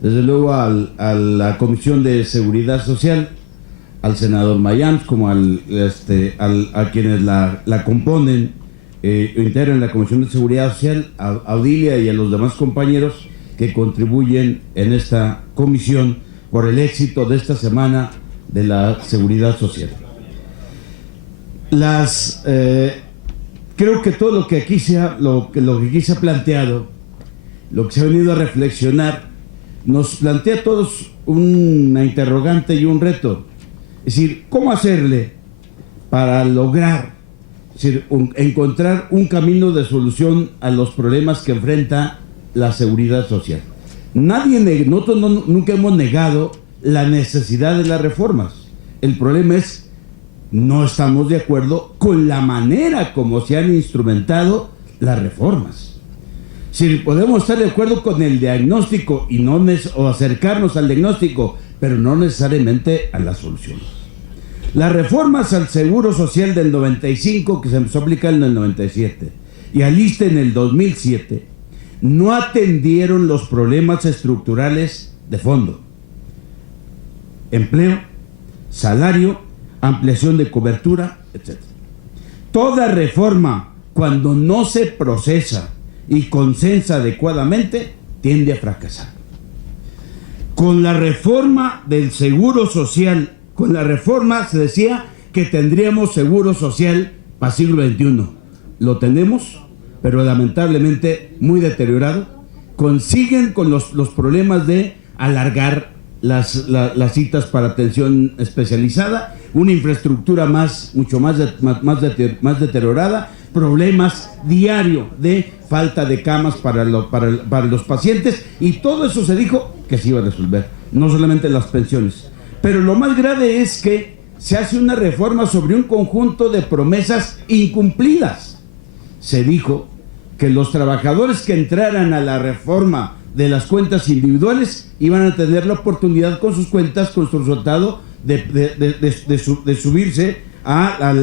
desde luego a la Comisión de Seguridad Social, al senador Mayans, como a quienes la componen, integran la Comisión de Seguridad Social, a Odilia y a los demás compañeros que contribuyen en esta comisión por el éxito de esta semana de la seguridad social. Creo que todo lo que aquí lo que aquí se ha planteado, lo que se ha venido a reflexionar, nos plantea a todos una interrogante y un reto. Es decir, ¿cómo hacerle para lograr, es decir, encontrar un camino de solución a los problemas que enfrenta la seguridad social? Nosotros nunca hemos negado la necesidad de las reformas. El problema es, no estamos de acuerdo con la manera como se han instrumentado las reformas. Si podemos estar de acuerdo con el diagnóstico o acercarnos al diagnóstico, pero no necesariamente a las soluciones. Las reformas al Seguro Social del 95, que se empezó a aplicar en el 97, y al ISSSTE en el 2007, no atendieron los problemas estructurales de fondo: empleo, salario, ampliación de cobertura, etc. Toda reforma, cuando no se procesa y consensa adecuadamente, tiende a fracasar. Con la reforma del Seguro Social, con la reforma se decía que tendríamos Seguro Social para el siglo XXI. Lo tenemos, pero lamentablemente muy deteriorado. Consiguen con los problemas de alargar las citas para atención especializada, una infraestructura mucho más deteriorada, problemas diarios de falta de camas para los pacientes, y todo eso se dijo que se iba a resolver, no solamente las pensiones. Pero lo más grave es que se hace una reforma sobre un conjunto de promesas incumplidas. Se dijo que los trabajadores que entraran a la reforma de las cuentas individuales iban a tener la oportunidad con sus cuentas, con su resultado, de subirse a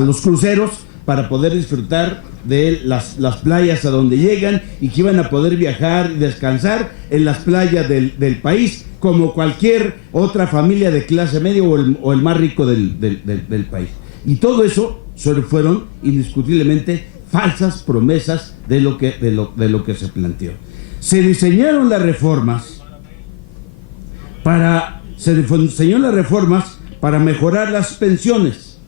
los cruceros para poder disfrutar de las playas a donde llegan, y que iban a poder viajar y descansar en las playas del país como cualquier otra familia de clase media o el más rico del país. Y todo eso fueron indiscutiblemente falsas promesas de lo que se planteó. Se diseñaron las reformas para mejorar las pensiones.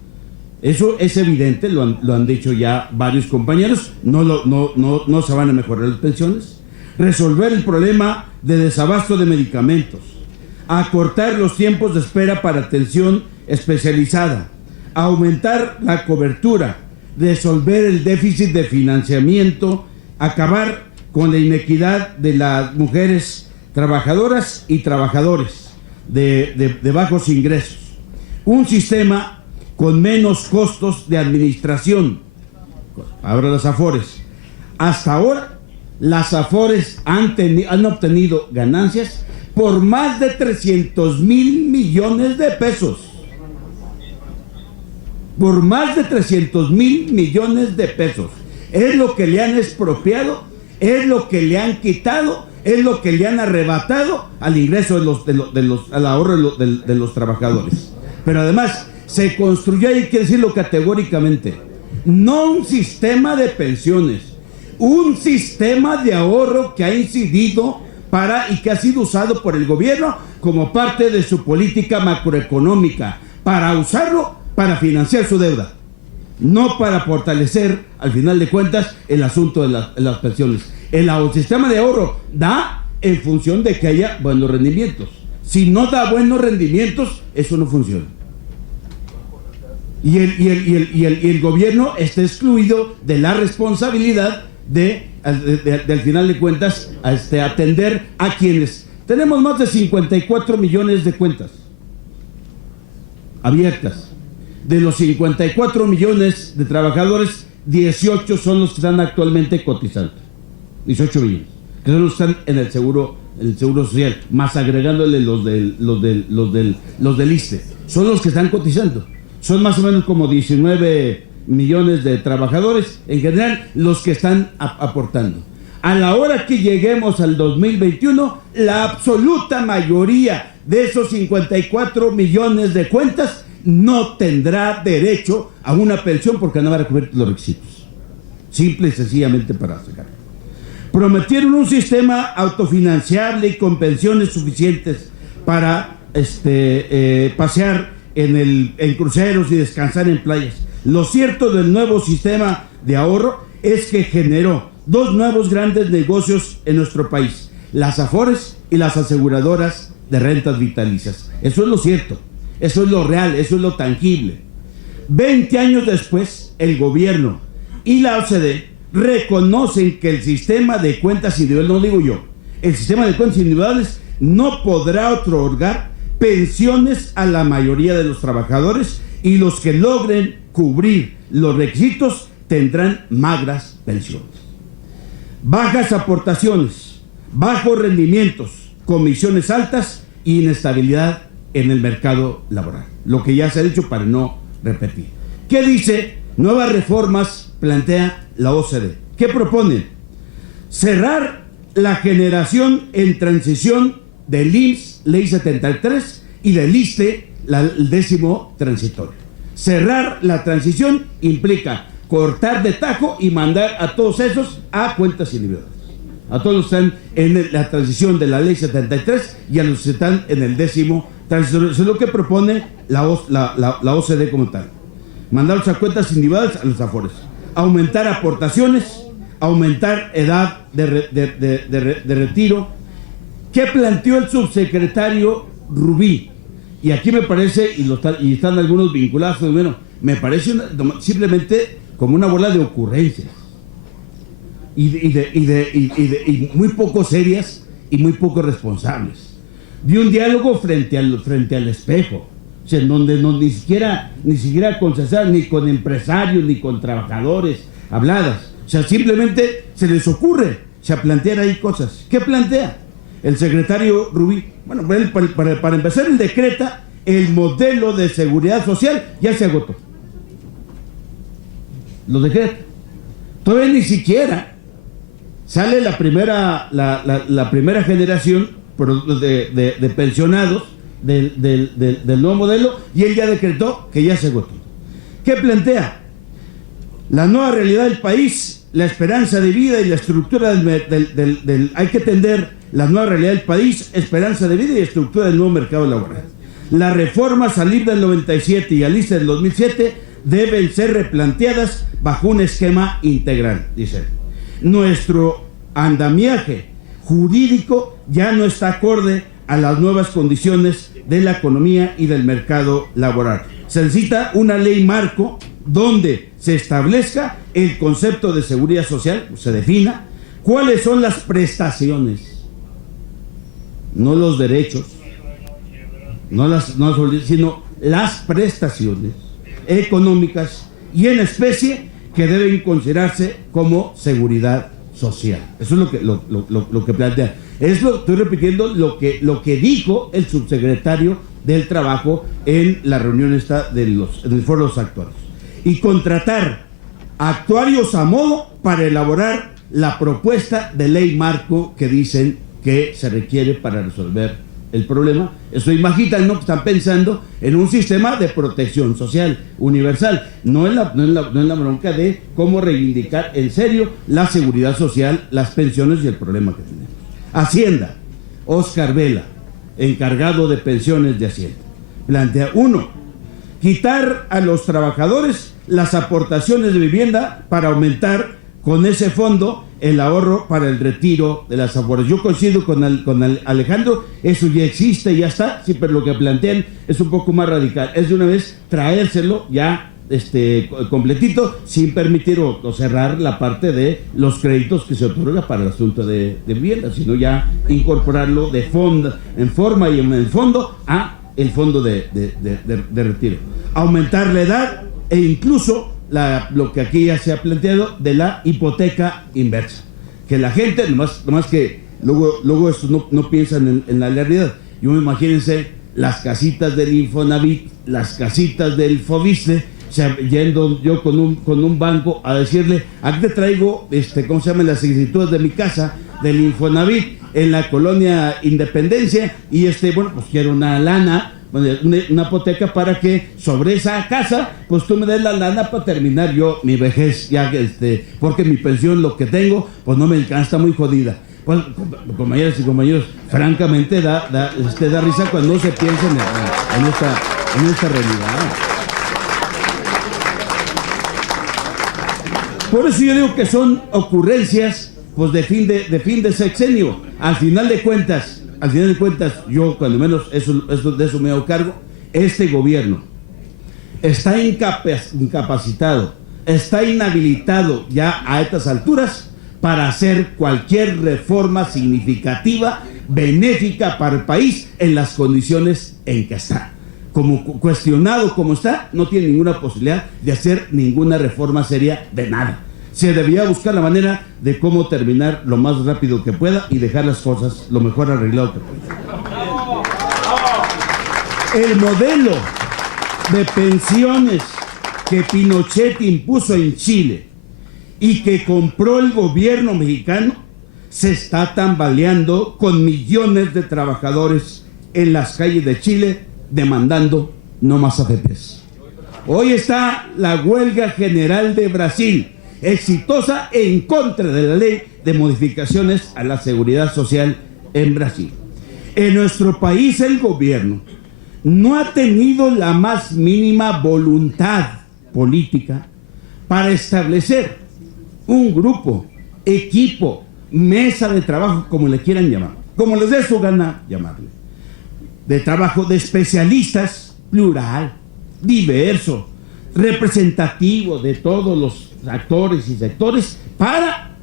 Eso es evidente, lo han dicho ya varios compañeros. No se van a mejorar las pensiones. Resolver el problema de desabasto de medicamentos, acortar los tiempos de espera para atención especializada, aumentar la cobertura, resolver el déficit de financiamiento, acabar con la inequidad de las mujeres trabajadoras y trabajadores de bajos ingresos, un sistema con menos costos de administración. Ahora las AFORES. Hasta ahora las AFORES han obtenido ganancias por más de 300,000 millones de pesos. Por más de 300,000 millones de pesos. Es lo que le han expropiado, es lo que le han quitado, es lo que le han arrebatado al ingreso al ahorro de los trabajadores. Pero además se construyó, hay que decirlo categóricamente, no un sistema de pensiones, un sistema de ahorro que ha incidido y que ha sido usado por el gobierno como parte de su política macroeconómica, para usarlo para financiar su deuda, no para fortalecer, al final de cuentas, el asunto de las pensiones. El sistema de ahorro da en función de que haya buenos rendimientos. Si no da buenos rendimientos, eso no funciona. Y el gobierno está excluido de la responsabilidad al final de cuentas, atender a quienes. Tenemos más de 54 millones de cuentas abiertas. De los 54 millones de trabajadores, 18 son los que están actualmente cotizando. 18 millones. Que son los que están en el seguro social, más agregándole los del ISSSTE. Son los que están cotizando. Son más o menos como 19 millones de trabajadores en general los que están aportando. A la hora que lleguemos al 2021, la absoluta mayoría de esos 54 millones de cuentas no tendrá derecho a una pensión porque no va a cubrir los requisitos. Simple y sencillamente para sacarlo. Prometieron un sistema autofinanciable y con pensiones suficientes para pasear en cruceros y descansar en playas. Lo cierto del nuevo sistema de ahorro es que generó dos nuevos grandes negocios en nuestro país: las Afores y las aseguradoras de rentas vitalicias. Eso es lo cierto, eso es lo real, eso es lo tangible. 20 años después, el gobierno y la OCDE reconocen que el sistema de cuentas individuales, no digo yo, el sistema de cuentas individuales no podrá otorgar pensiones a la mayoría de los trabajadores, y los que logren cubrir los requisitos tendrán magras pensiones. Bajas aportaciones, bajos rendimientos, comisiones altas y inestabilidad en el mercado laboral. Lo que ya se ha dicho para no repetir. ¿Qué dice? Nuevas reformas plantea la OCDE. ¿Qué proponen? Cerrar la generación en transición del IMSS, Ley 73, y del ISSSTE, el 10º transitorio. Cerrar la transición implica cortar de tajo y mandar a todos esos a cuentas individuales. A todos los que están en la transición de la Ley 73 y a los que están en el 10º transitorio. Eso es lo que propone la OCDE como tal. Mandarlos a cuentas individuales a los Afores. Aumentar aportaciones, aumentar edad de retiro. ¿Qué planteó el subsecretario Rubí? Y aquí me parece, y están algunos vinculados, bueno, me parece simplemente como una bola de ocurrencias y muy poco serias y muy poco responsables. De un diálogo frente al espejo, o sea, en donde ni siquiera consensar ni con empresarios ni con trabajadores habladas. O sea, simplemente se les ocurre plantear ahí cosas. ¿Qué plantea el secretario Rubí? Bueno, para empezar, él decreta el modelo de seguridad social, ya se agotó. Lo decreta. Todavía ni siquiera sale la primera generación de pensionados del nuevo modelo, y él ya decretó que ya se agotó. ¿Qué plantea? La nueva realidad del país, la esperanza de vida y la estructura hay que entender la nueva realidad del país, esperanza de vida y estructura del nuevo mercado laboral. Las reformas al IF del 97 y al ISSSTE del 2007 deben ser replanteadas bajo un esquema integral, dice. Nuestro andamiaje jurídico ya no está acorde a las nuevas condiciones de la economía y del mercado laboral. Se necesita una ley marco donde se establezca el concepto de seguridad social, se defina cuáles son las prestaciones, no los derechos, sino las prestaciones económicas y en especie que deben considerarse como seguridad social. Eso es lo que plantea. Estoy repitiendo lo que dijo el subsecretario del Trabajo en la reunión en el foro de los actuarios. Y contratar actuarios a modo para elaborar la propuesta de ley marco que dicen que se requiere para resolver el problema. Eso imaginan, ¿no? Que están pensando en un sistema de protección social universal, no en la bronca de cómo reivindicar en serio la seguridad social, las pensiones y el problema que tenemos. Hacienda, Oscar Vela, encargado de pensiones de Hacienda, plantea: 1, quitar a los trabajadores las aportaciones de vivienda para aumentar con ese fondo el ahorro para el retiro de las Afores. Yo coincido con Alejandro, eso ya existe, ya está, sí, pero lo que plantean es un poco más radical, es de una vez traérselo ya completito, sin permitir o cerrar la parte de los créditos que se otorga para el asunto de vivienda, sino ya incorporarlo en forma y en el fondo a el fondo de retiro. Aumentar la edad e incluso lo que aquí ya se ha planteado de la hipoteca inversa. Que la gente, nomás que luego esto no piensan en la realidad. Yo me imagínense las casitas del Infonavit, las casitas del Fobiste, O sea, yendo yo con un banco a decirle, aquí te traigo, ¿cómo se llaman las solicitudes de mi casa, del Infonavit, en la colonia Independencia, y bueno, pues quiero una lana, una hipoteca para que sobre esa casa, pues tú me des la lana para terminar yo mi vejez, ya porque mi pensión, lo que tengo, pues no me alcanza, está muy jodida. Pues, compañeras y compañeros, francamente da risa cuando se piensa en esta realidad. Por eso yo digo que son ocurrencias pues de fin de sexenio. Al final de cuentas, yo cuando menos de eso me hago cargo, este gobierno está incapacitado, está inhabilitado ya a estas alturas para hacer cualquier reforma significativa, benéfica para el país en las condiciones en que está. Como cuestionado como está, no tiene ninguna posibilidad de hacer ninguna reforma seria de nada. Se debía buscar la manera de cómo terminar lo más rápido que pueda y dejar las cosas lo mejor arreglado que pueda. El modelo de pensiones que Pinochet impuso en Chile y que compró el gobierno mexicano se está tambaleando con millones de trabajadores en las calles de Chile demandando no más AFPs. Hoy está la huelga general de Brasil, exitosa en contra de la ley de modificaciones a la seguridad social en Brasil. En nuestro país el gobierno no ha tenido la más mínima voluntad política para establecer un grupo, equipo, mesa de trabajo, como le quieran llamar, como les dé su gana llamarle, de trabajo de especialistas, plural, diverso, representativo de todos los actores y sectores, para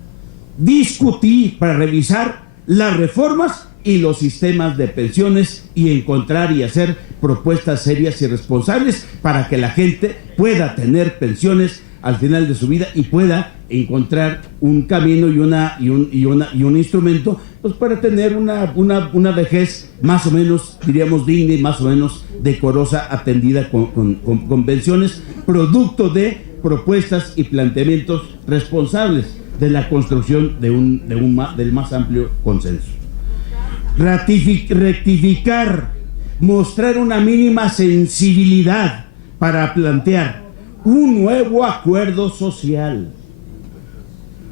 discutir, para revisar las reformas y los sistemas de pensiones y encontrar y hacer propuestas serias y responsables para que la gente pueda tener pensiones al final de su vida y pueda encontrar un camino y un instrumento pues para tener una vejez más o menos, diríamos, digna y más o menos decorosa, atendida con pensiones, producto de propuestas y planteamientos responsables de la construcción del más amplio consenso. Rectificar, mostrar una mínima sensibilidad para plantear un nuevo acuerdo social.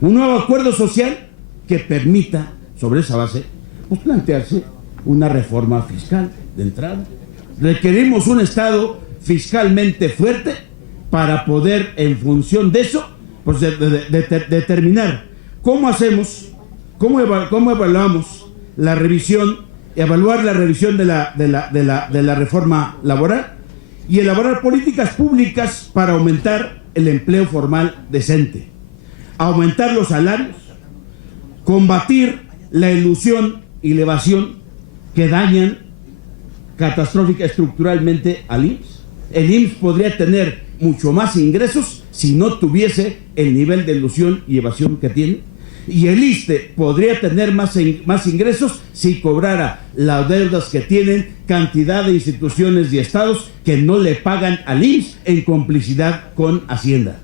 Un nuevo acuerdo social que permita, sobre esa base, pues plantearse una reforma fiscal de entrada. Requerimos un Estado fiscalmente fuerte para poder, en función de eso, pues determinar cómo hacemos, cómo evaluamos la revisión, evaluar la revisión de la reforma laboral y elaborar políticas públicas para aumentar el empleo formal decente, aumentar los salarios, combatir la ilusión y la evasión que dañan catastrófica estructuralmente al IMSS. El IMSS podría tener mucho más ingresos si no tuviese el nivel de ilusión y evasión que tiene, y el ISSSTE podría tener más ingresos si cobrara las deudas que tienen cantidad de instituciones y estados que no le pagan al IMSS en complicidad con Hacienda,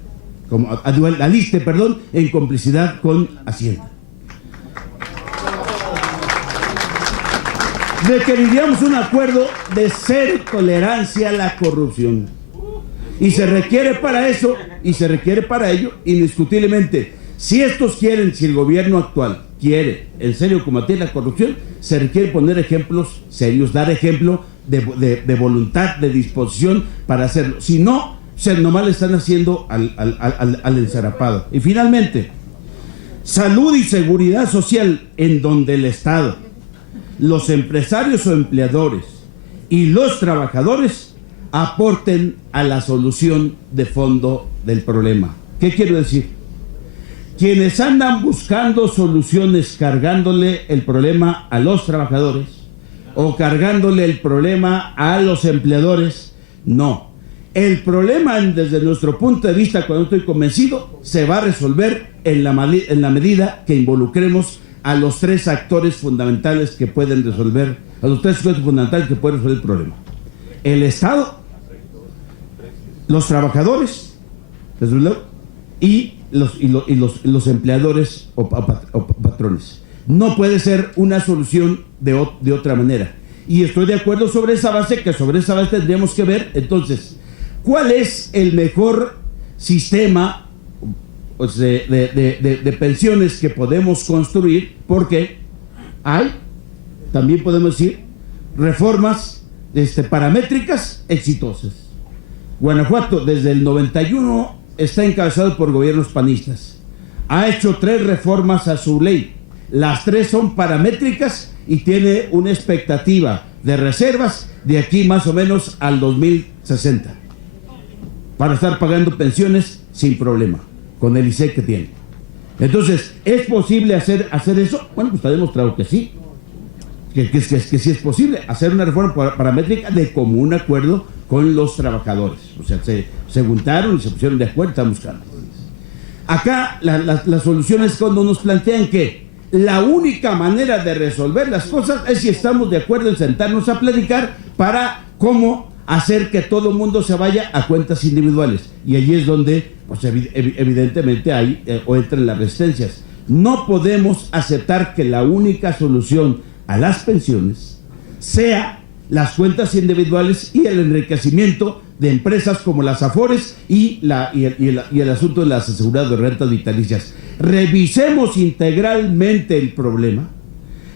al ISSSTE, perdón, en complicidad con Hacienda. Requeriríamos un acuerdo de cero tolerancia a la corrupción. Y se requiere para eso, indiscutiblemente, si el gobierno actual quiere en serio combatir la corrupción, se requiere poner ejemplos serios, dar ejemplo de voluntad, de disposición para hacerlo. Si no, nomás le están haciendo al ensarapado. Y finalmente, salud y seguridad social, en donde el Estado, los empresarios o empleadores y los trabajadores aporten a la solución de fondo del problema. ¿Qué quiero decir? Quienes andan buscando soluciones cargándole el problema a los trabajadores o cargándole el problema a los empleadores, no. El problema, desde nuestro punto de vista, cuando estoy convencido, se va a resolver en la medida que involucremos a los tres actores fundamentales que pueden resolver, el problema: el Estado, los trabajadores, desde luego, y los empleadores o patrones. No puede ser una solución de otra manera. Y estoy de acuerdo sobre esa base, que sobre esa base tendríamos que ver, entonces, ¿cuál es el mejor sistema pues, de pensiones que podemos construir? Porque hay, también podemos decir, reformas paramétricas exitosas. Guanajuato, desde el 91, está encabezado por gobiernos panistas. Ha hecho 3 reformas a su ley. Las 3 son paramétricas y tiene una expectativa de reservas de aquí más o menos al 2060 para estar pagando pensiones sin problema, con el ISEC que tiene. Entonces, ¿es posible hacer eso? Bueno, pues está demostrado que sí. Que sí es posible hacer una reforma paramétrica de común acuerdo con los trabajadores. O sea, se juntaron y se pusieron de acuerdo, están buscando. Acá la solución es cuando nos plantean que la única manera de resolver las cosas es si estamos de acuerdo en sentarnos a platicar para cómo hacer que todo el mundo se vaya a cuentas individuales. Y allí es donde, pues, evidentemente, hay o entran las resistencias. No podemos aceptar que la única solución a las pensiones sea las cuentas individuales y el enriquecimiento de empresas como las Afores y el asunto de las aseguradoras de rentas vitalicias. Revisemos integralmente el problema,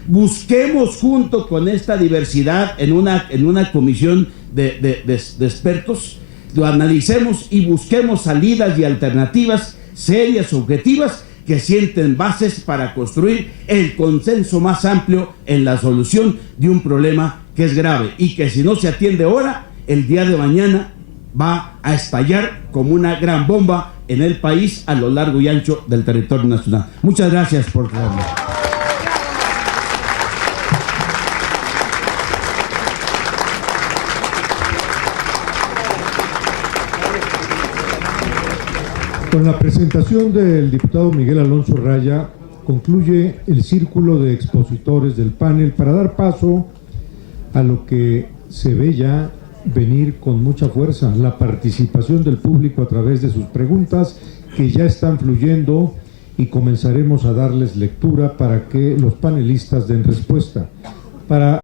busquemos junto con esta diversidad en una comisión de expertos, lo analicemos y busquemos salidas y alternativas serias, objetivas, que sienten bases para construir el consenso más amplio en la solución de un problema que es grave y que si no se atiende ahora, el día de mañana va a estallar como una gran bomba en el país a lo largo y ancho del territorio nacional. Muchas gracias por creerme. Con la presentación del diputado Miguel Alonso Raya, concluye el círculo de expositores del panel para dar paso a lo que se ve ya venir con mucha fuerza, la participación del público a través de sus preguntas que ya están fluyendo y comenzaremos a darles lectura para que los panelistas den respuesta. Para